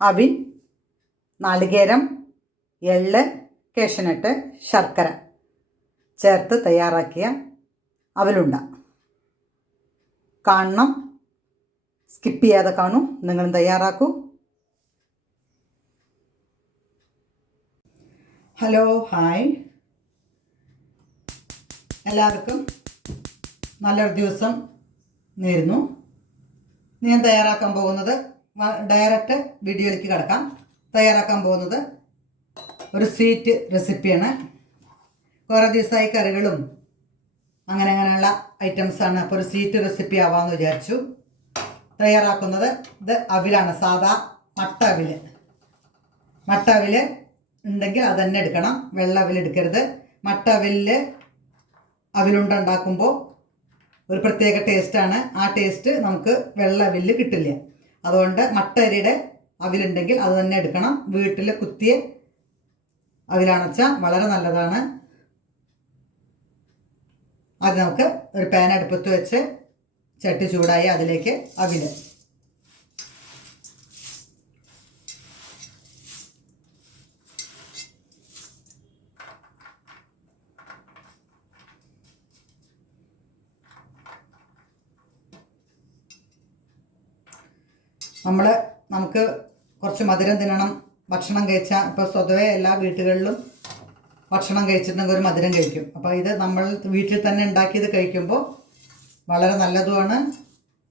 അവിൽ, നാളികേരം, എള്ള്, കാഷ്യൂനട്ട്, ശർക്കര ചേർത്ത് തയ്യാറാക്കിയ അവലുണ്ട. കാണണം, സ്കിപ്പ് ചെയ്യാതെ കാണൂ, നിങ്ങളും തയ്യാറാക്കൂ. ഹലോ, ഹായ്, എല്ലാവർക്കും നല്ലൊരു ദിവസം നേരുന്നു. ഞാൻ തയ്യാറാക്കാൻ പോകുന്നത് ഡയറക്റ്റ് വീഡിയോയിലേക്ക് കിടക്കാം. തയ്യാറാക്കാൻ പോകുന്നത് ഒരു സ്വീറ്റ് റെസിപ്പിയാണ്. കുറേ ദിവസമായി കറികളും അങ്ങനെയുള്ള ഐറ്റംസാണ്. അപ്പോൾ ഒരു സ്വീറ്റ് റെസിപ്പി ആവാമെന്ന് വിചാരിച്ചു. തയ്യാറാക്കുന്നത് ഇത് അവിലാണ്, സാധാ മട്ട അവിൽ. മട്ട അവിൽ ഉണ്ടെങ്കിൽ അത് തന്നെ എടുക്കണം, വെള്ള അവിൽ എടുക്കരുത്. മട്ട അവിലിൽ അവിലുണ്ട ഉണ്ടാക്കുമ്പോൾ ഒരു പ്രത്യേക ടേസ്റ്റാണ്. ആ ടേസ്റ്റ് നമുക്ക് വെള്ള അവിലിൽ കിട്ടില്ല. അതുകൊണ്ട് മട്ട അരിയുടെ അവിലുണ്ടെങ്കിൽ അത് തന്നെ എടുക്കണം. വീട്ടിൽ കുത്തിയ അവിലാണെച്ചാൽ വളരെ നല്ലതാണ്. അത് നമുക്ക് ഒരു പാൻ അടുപ്പത്ത് വെച്ച് ചട്ടി ചൂടായി അതിലേക്ക് അവിൽ, നമുക്ക് കുറച്ച് മധുരം തിന്നണം. ഭക്ഷണം കഴിച്ചാൽ ഇപ്പോൾ സ്വതവേ എല്ലാ വീട്ടുകളിലും ഭക്ഷണം കഴിച്ചിട്ടുണ്ടെങ്കിൽ ഒരു മധുരം കഴിക്കും. അപ്പോൾ ഇത് നമ്മൾ വീട്ടിൽ തന്നെ ഉണ്ടാക്കിയത് കഴിക്കുമ്പോൾ വളരെ നല്ലതുമാണ്.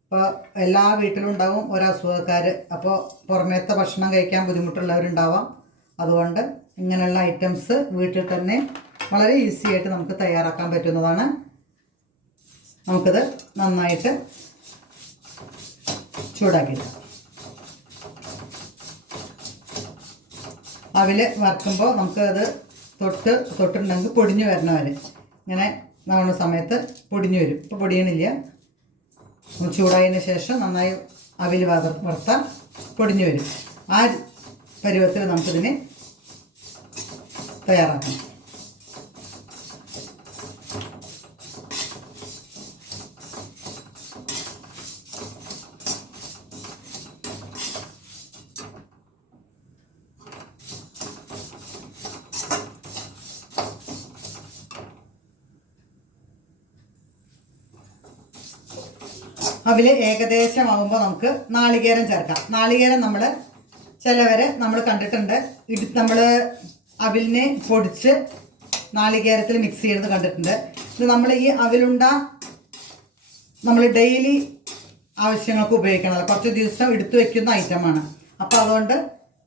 ഇപ്പോൾ എല്ലാ വീട്ടിലും ഉണ്ടാവും ഓരോ അസുഖക്കാർ. അപ്പോൾ പുറമേത്തെ ഭക്ഷണം കഴിക്കാൻ ബുദ്ധിമുട്ടുള്ളവരുണ്ടാവാം. അതുകൊണ്ട് ഇങ്ങനെയുള്ള ഐറ്റംസ് വീട്ടിൽ തന്നെ വളരെ ഈസി ആയിട്ട് നമുക്ക് തയ്യാറാക്കാൻ പറ്റുന്നതാണ്. നമുക്കിത് നന്നായിട്ട് ചൂടാക്കിയിടാം. അവിൽ വറുക്കുമ്പോൾ നമുക്കത് തൊട്ടുണ്ടെങ്കിൽ പൊടിഞ്ഞു വരണ വരെ ഇങ്ങനെ നവണ സമയത്ത് പൊടിഞ്ഞു വരും. ഇപ്പോൾ പൊടിയണില്ല. ചൂടായതിന് ശേഷം നന്നായി അവിൽ വറുത്താൽ പൊടിഞ്ഞു വരും. ആ പരുവത്തിൽ നമുക്കിതിനെ തയ്യാറാക്കണം. അവിൽ ഏകദേശമാകുമ്പോൾ നമുക്ക് നാളികേരം ചേർക്കാം. നാളികേരം നമ്മൾ കണ്ടിട്ടുണ്ട്. നമ്മൾ അവിലിനെ പൊടിച്ച് നാളികേരത്തിൽ മിക്സ് ചെയ്യുന്നത് കണ്ടിട്ടുണ്ട്. ഇത് നമ്മൾ ഈ അവിലുണ്ട നമ്മൾ ഡെയിലി ആവശ്യങ്ങൾക്ക് ഉപയോഗിക്കണത്, കുറച്ച് ദിവസം എടുത്തു വയ്ക്കുന്ന ഐറ്റമാണ്. അപ്പോൾ അതുകൊണ്ട്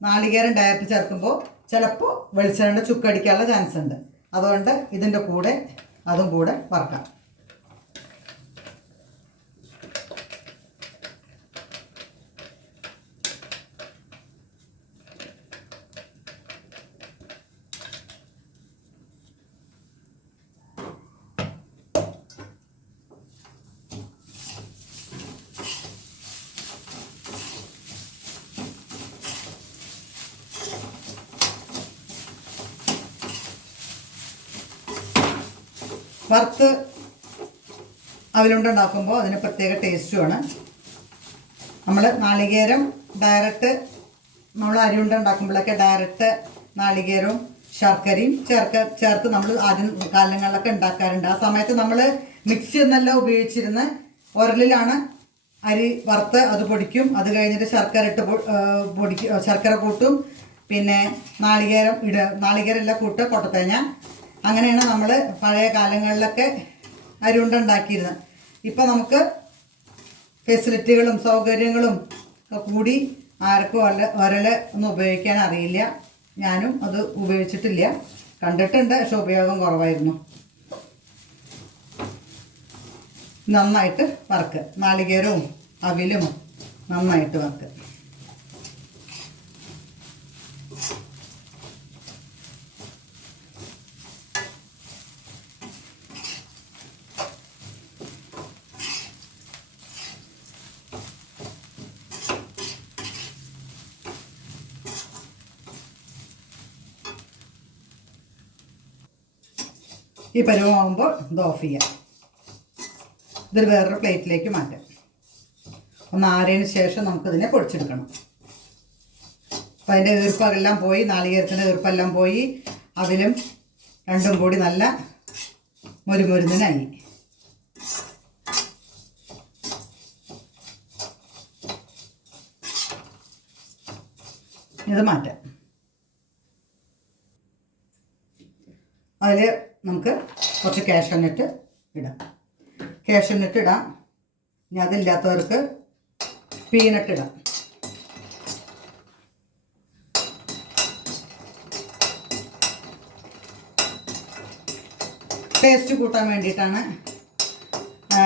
നാളികേരം ഡയറക്റ്റ് ചേർക്കുമ്പോൾ ചിലപ്പോൾ വെളിച്ചെണ്ണ ചുക്കടിക്കാനുള്ള ചാൻസ് ഉണ്ട്. അതുകൊണ്ട് ഇതിൻ്റെ കൂടെ അതും കൂടെ വറുക്കാം. വറുത്ത് അവിലുണ്ടുണ്ടാക്കുമ്പോൾ അതിന് പ്രത്യേക ടേസ്റ്റുമാണ്. നമ്മൾ നാളികേരം ഡയറക്റ്റ് നമ്മൾ അരിയുണ്ട ഉണ്ടാക്കുമ്പോഴൊക്കെ ഡയറക്റ്റ് നാളികേരവും ശർക്കരയും ചേർത്ത് നമ്മൾ ആദ്യം കാലങ്ങളിലൊക്കെ ഉണ്ടാക്കാറുണ്ട്. ആ സമയത്ത് നമ്മൾ മിക്സി ഒന്നല്ല ഉപയോഗിച്ചിരുന്ന് ഉരലിലാണ് അരി വറുത്ത് അത് പൊടിക്കും. അത് കഴിഞ്ഞിട്ട് ശർക്കര കൂട്ടും, പിന്നെ നാളികേരം എല്ലാം കൂട്ട് കൊട്ടത്തേങ്ങ. അങ്ങനെയാണ് നമ്മൾ പഴയ കാലങ്ങളിലൊക്കെ അരിയുണ്ട ഉണ്ടാക്കിയിരുന്നത്. ഇപ്പം നമുക്ക് ഫെസിലിറ്റികളും സൗകര്യങ്ങളും കൂടി ആർക്കും ഉരൽ ഒന്നും ഉപയോഗിക്കാൻ അറിയില്ല. ഞാനും അത് ഉപയോഗിച്ചിട്ടില്ല, കണ്ടിട്ടുണ്ട്, പക്ഷെ ഉപയോഗം കുറവായിരുന്നു. നന്നായിട്ട് വറുക്കുക. നാളികേരവും അവിലും നന്നായിട്ട് വറുക്കുക. ഈ പരുവമാകുമ്പോൾ ഇത് ഓഫ് ചെയ്യാം. ഇതൊരു വേറൊരു പ്ലേറ്റിലേക്ക് മാറ്റാം. ഒന്ന് ആറിയതിന് ശേഷം നമുക്കിതിനെ പൊടിച്ചെടുക്കണം. അപ്പോൾ അതിൻ്റെ ഈർപ്പെല്ലാം പോയി, നാളികേരത്തിൻ്റെ ഈർപ്പെല്ലാം പോയി, അവിലും രണ്ടും കൂടി നല്ല മുരുമുരുന്നിനായി. ഇത് മാറ്റാം. അതിൽ നമുക്ക് കുറച്ച് കാഷ്യൂനട്ട് ഇടാം. കാഷ്യൂനട്ട് ഇടാം. ഇനി അതില്ലാത്തവർക്ക് പീനട്ട് ഇടാം. ടേസ്റ്റ് കൂട്ടാൻ വേണ്ടിയിട്ടാണ്.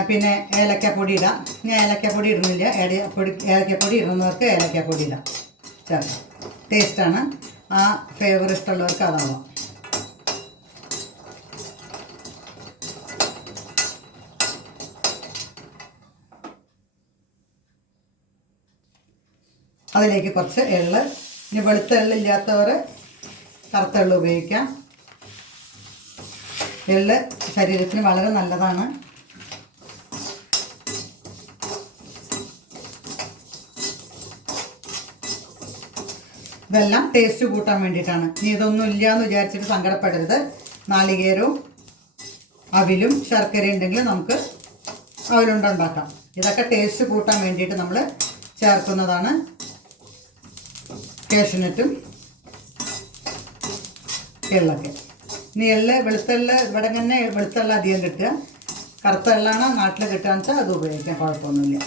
പിന്നെ ഏലക്കപ്പൊടി ഇടാം. ഞാൻ ഏലക്കപ്പൊടി ഇടുന്നില്ല. ഏലക്കപ്പൊടി ഇടുന്നവർക്ക് ഏലക്കപ്പൊടി ഇടാം. ചേർക്കാം. ടേസ്റ്റാണ്. ആ ഫ്ലേവർ ഇഷ്ടമുള്ളവർക്ക് അതാവാം. അതിലേക്ക് കുറച്ച് എള്ള്. ഇനി വെളുത്ത എള്ളില്ലാത്തവർ കറുത്ത എള്ള് ഉപയോഗിക്കാം. എള്ള് ശരീരത്തിന് വളരെ നല്ലതാണ്. ഇതെല്ലാം ടേസ്റ്റ് കൂട്ടാൻ വേണ്ടിയിട്ടാണ്. ഇനി ഇതൊന്നും ഇല്ല എന്ന് വിചാരിച്ചിട്ട് സങ്കടപ്പെടരുത്. നാളികേരവും അവിലും ശർക്കരയും ഉണ്ടെങ്കിൽ നമുക്ക് അവലുണ്ട ഉണ്ടാക്കാം. ഇതൊക്കെ ടേസ്റ്റ് കൂട്ടാൻ വേണ്ടിയിട്ട് നമ്മൾ ചേർക്കുന്നതാണ്. കാഷ്യൂനട്ടും എള്ളൊക്കെ. ഇനി വെളുത്തെള്ള ഇവിടെ തന്നെ വെളുത്തെള്ള അധികം കിട്ടുക. കറുത്ത എള്ളാണ് നാട്ടിൽ കിട്ടുകയെന്ന് വെച്ചാൽ അത് ഉപയോഗിക്കാം, കുഴപ്പമൊന്നുമില്ല.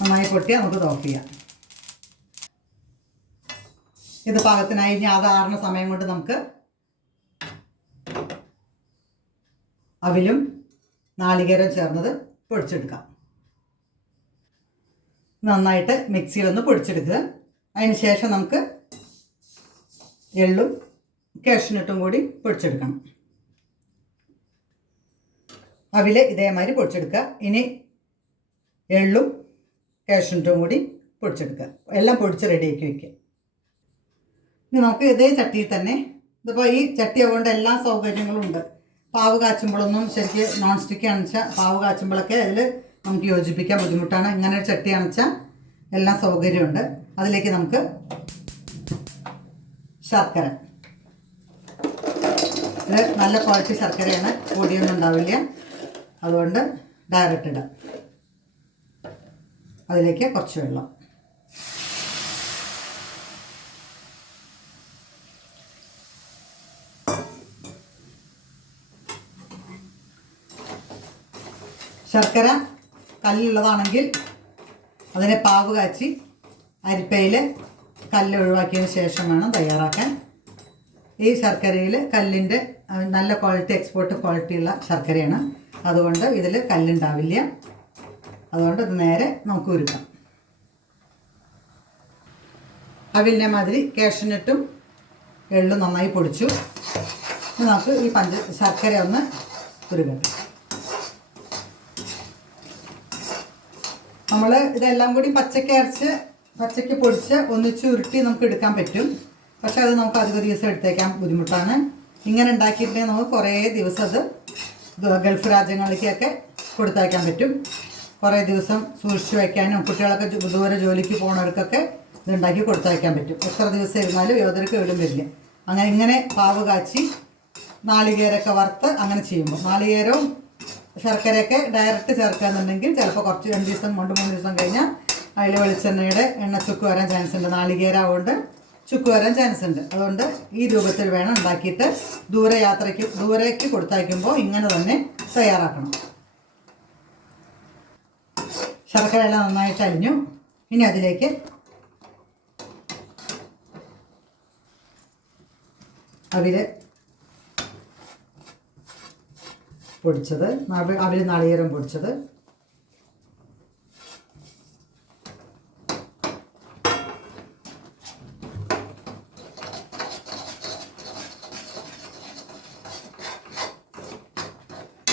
നന്നായി പൊട്ടിയാൽ നമുക്ക് ഓഫ് ചെയ്യാം. ഇത് പാകത്തിനായി ഇനി അതാറുന്ന സമയം കൊണ്ട് നമുക്ക് അവിലും നാളികേരം ചേർന്നത് പൊടിച്ചെടുക്കാം. നന്നായിട്ട് മിക്സിയിലൊന്ന് പൊടിച്ചെടുക്കുക. അതിന് ശേഷം നമുക്ക് എള്ളും കാഷ്യൂനട്ടും കൂടി പൊടിച്ചെടുക്കണം. അവിൽ ഇതേമാതിരി പൊടിച്ചെടുക്കുക. ഇനി എള്ളും കാഷ്യൂനട്ടും കൂടി പൊടിച്ചെടുക്കുക. എല്ലാം പൊടിച്ച് റെഡിയാക്കി വയ്ക്കുക. ഇനി നമുക്ക് ഇതേ ചട്ടിയിൽ തന്നെ, ഇതിപ്പോൾ ഈ ചട്ടി ആവുകൊണ്ട് എല്ലാ സൗകര്യങ്ങളും ഉണ്ട്. പാവ് കാച്ചുമ്പോഴൊന്നും ശരിക്ക് നോൺ സ്റ്റിക്ക് അണച്ചാൽ പാവ് കാച്ചുമ്പോഴൊക്കെ അതിൽ നമുക്ക് യോജിപ്പിക്കാൻ ബുദ്ധിമുട്ടാണ്. ഇങ്ങനെ ഒരു ചട്ടി അണച്ചാൽ എല്ലാം സൗകര്യമുണ്ട്. അതിലേക്ക് നമുക്ക് ശർക്കര, ഇത് നല്ല ക്വാളിറ്റി ശർക്കരയാണ്, പൊടിയൊന്നും ഉണ്ടാവില്ല. അതുകൊണ്ട് ഡയറക്റ്റ് ഇടാം. അതിലേക്ക് കുറച്ച് വെള്ളം. ശർക്കര കല്ലുള്ളതാണെങ്കിൽ അതിനെ പാവ് കാച്ചി അരിപ്പയിൽ കല്ല് ഒഴിവാക്കിയതിന് ശേഷം വേണം തയ്യാറാക്കാൻ. ഈ ശർക്കരയിൽ കല്ലിൻ്റെ നല്ല ക്വാളിറ്റി, എക്സ്പോർട്ട് ക്വാളിറ്റിയുള്ള ശർക്കരയാണ്. അതുകൊണ്ട് ഇതിൽ കല്ലുണ്ടാവില്ല. അതുകൊണ്ട് ഇത് നേരെ നമുക്ക് ഉരുക്കാം. അവിലിനെ മാതിരി കാഷ്യൂനട്ടും എള്ളും നന്നായി പൊടിച്ചു. നമുക്ക് ഈ ശർക്കര ഒന്ന് ഉരുകട്ടെ. നമ്മൾ ഇതെല്ലാം കൂടി പച്ചയ്ക്ക് പൊടിച്ച് ഒന്നിച്ച് ഉരുട്ടി നമുക്ക് എടുക്കാൻ പറ്റും. പക്ഷെ അത് നമുക്ക് അധിക ദിവസം എടുത്തേക്കാൻ ബുദ്ധിമുട്ടാണ്. ഇങ്ങനെ ഉണ്ടാക്കിയിട്ടുണ്ടെങ്കിൽ നമുക്ക് കുറേ ദിവസം അത് ഗൾഫ് രാജ്യങ്ങളിലേക്കൊക്കെ കൊടുത്തയക്കാൻ പറ്റും. കുറേ ദിവസം സൂക്ഷിച്ച് വയ്ക്കാനും കുട്ടികളൊക്കെ ദൂരെ ജോലിക്ക് പോകുന്നവർക്കൊക്കെ ഇതുണ്ടാക്കി കൊടുത്തയക്കാൻ പറ്റും. എത്ര ദിവസം ഇരുന്നാലും യോധർക്ക് വീടും വരില്ല. ഇങ്ങനെ പാവ് കാച്ചി നാളികേരമൊക്കെ വറുത്ത് അങ്ങനെ ചെയ്യുമ്പോൾ, നാളികേരവും ശർക്കരയൊക്കെ ഡയറക്റ്റ് ചേർക്കാന്നുണ്ടെങ്കിൽ ചിലപ്പോൾ കുറച്ച് 2 ദിവസം 3 ദിവസം കഴിഞ്ഞാൽ അതിൽ വെളിച്ചെണ്ണയുടെ എണ്ണ ചുക്ക് വരാൻ ചാൻസ് ഉണ്ട്. നാളികേരം ആവുകൊണ്ട് ചുക്ക് വരാൻ ചാൻസ് ഉണ്ട്. അതുകൊണ്ട് ഈ രൂപത്തിൽ വേണം ഉണ്ടാക്കിയിട്ട് ദൂരേക്ക് കൊടുത്തയക്കുമ്പോൾ ഇങ്ങനെ തന്നെ തയ്യാറാക്കണം. ശർക്കര എല്ലാം നന്നായിട്ട് അലിഞ്ഞു. ഇനി അതിലേക്ക് അവിൽ പൊടിച്ചത്, അവിൽ നാളികേരം പൊടിച്ചത്,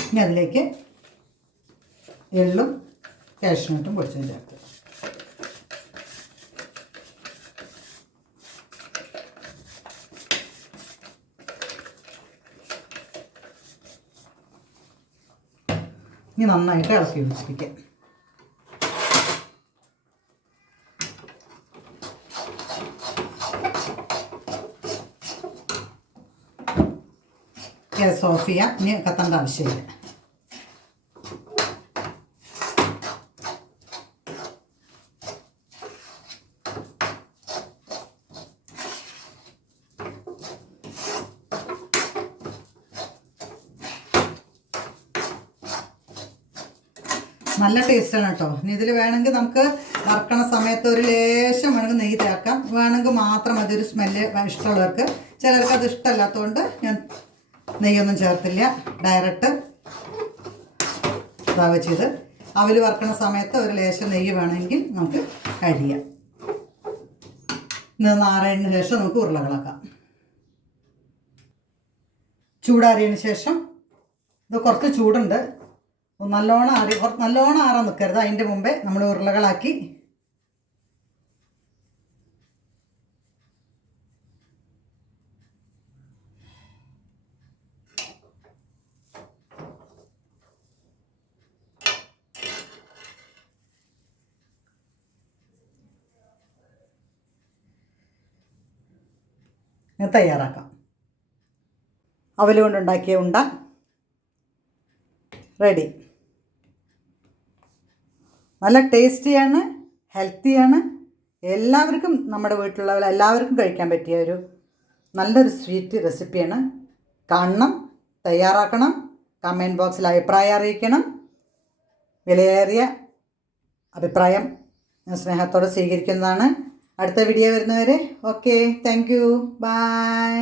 ഇനി അതിലേക്ക് എള്ളും കാഷ്യൂനട്ടും പൊടിച്ചത് ചേർത്ത് ഇനി നന്നായിട്ട് ഇളക്കി യോജിപ്പിക്കാം. ഗ്യാസ് ഓഫ് ചെയ്യാം. ഇനി കത്തേണ്ട ആവശ്യമില്ല. നല്ല ടേസ്റ്റാണ് കേട്ടോ. ഇനി ഇതിൽ വേണമെങ്കിൽ നമുക്ക് വറക്കണ സമയത്ത് ഒരു ലേശം വേണമെങ്കിൽ നെയ്യ് ചേർക്കാം. വേണമെങ്കിൽ മാത്രം അതൊരു സ്മെല്ല് ഇഷ്ടമുള്ളവർക്ക്. ചിലർക്ക് അത് ഇഷ്ടമല്ലാത്തതുകൊണ്ട് ഞാൻ നെയ്യൊന്നും ചേർത്തില്ല. ഡയറക്റ്റ് ഇതാ വെച്ചത്. അവൽ വറക്കണ സമയത്ത് ഒരു ലേശം നെയ്യ് വേണമെങ്കിൽ നമുക്ക് കഴിയാം. ഇന്ന് നാരായണന് ശേഷം നമുക്ക് ഉരുളകളാക്കാം. ചൂടാറിയതിന് ശേഷം ഇത് കുറച്ച് ചൂടുണ്ട്. നല്ലോണം ആറാൻ നിൽക്കരുത്. അതിൻ്റെ മുമ്പേ നമ്മൾ ഉരുളകളാക്കി തയ്യാറാക്കാം. അവൽ കൊണ്ടുണ്ടാക്കിയ ഉണ്ട റെഡി. നല്ല ടേസ്റ്റിയാണ്, ഹെൽത്തിയാണ്. എല്ലാവർക്കും, നമ്മുടെ വീട്ടിലുള്ള എല്ലാവർക്കും കഴിക്കാൻ പറ്റിയ ഒരു നല്ലൊരു സ്വീറ്റ് റെസിപ്പിയാണ്. കാണണം, തയ്യാറാക്കണം, കമൻറ്റ് ബോക്സിൽ അഭിപ്രായം അറിയിക്കണം. വിലയേറിയ അഭിപ്രായം ഞാൻ സ്നേഹത്തോടെ സ്വീകരിക്കുന്നതാണ്. അടുത്ത വീഡിയോ വരുന്നവരെ ഓക്കെ, താങ്ക് യു, ബൈ.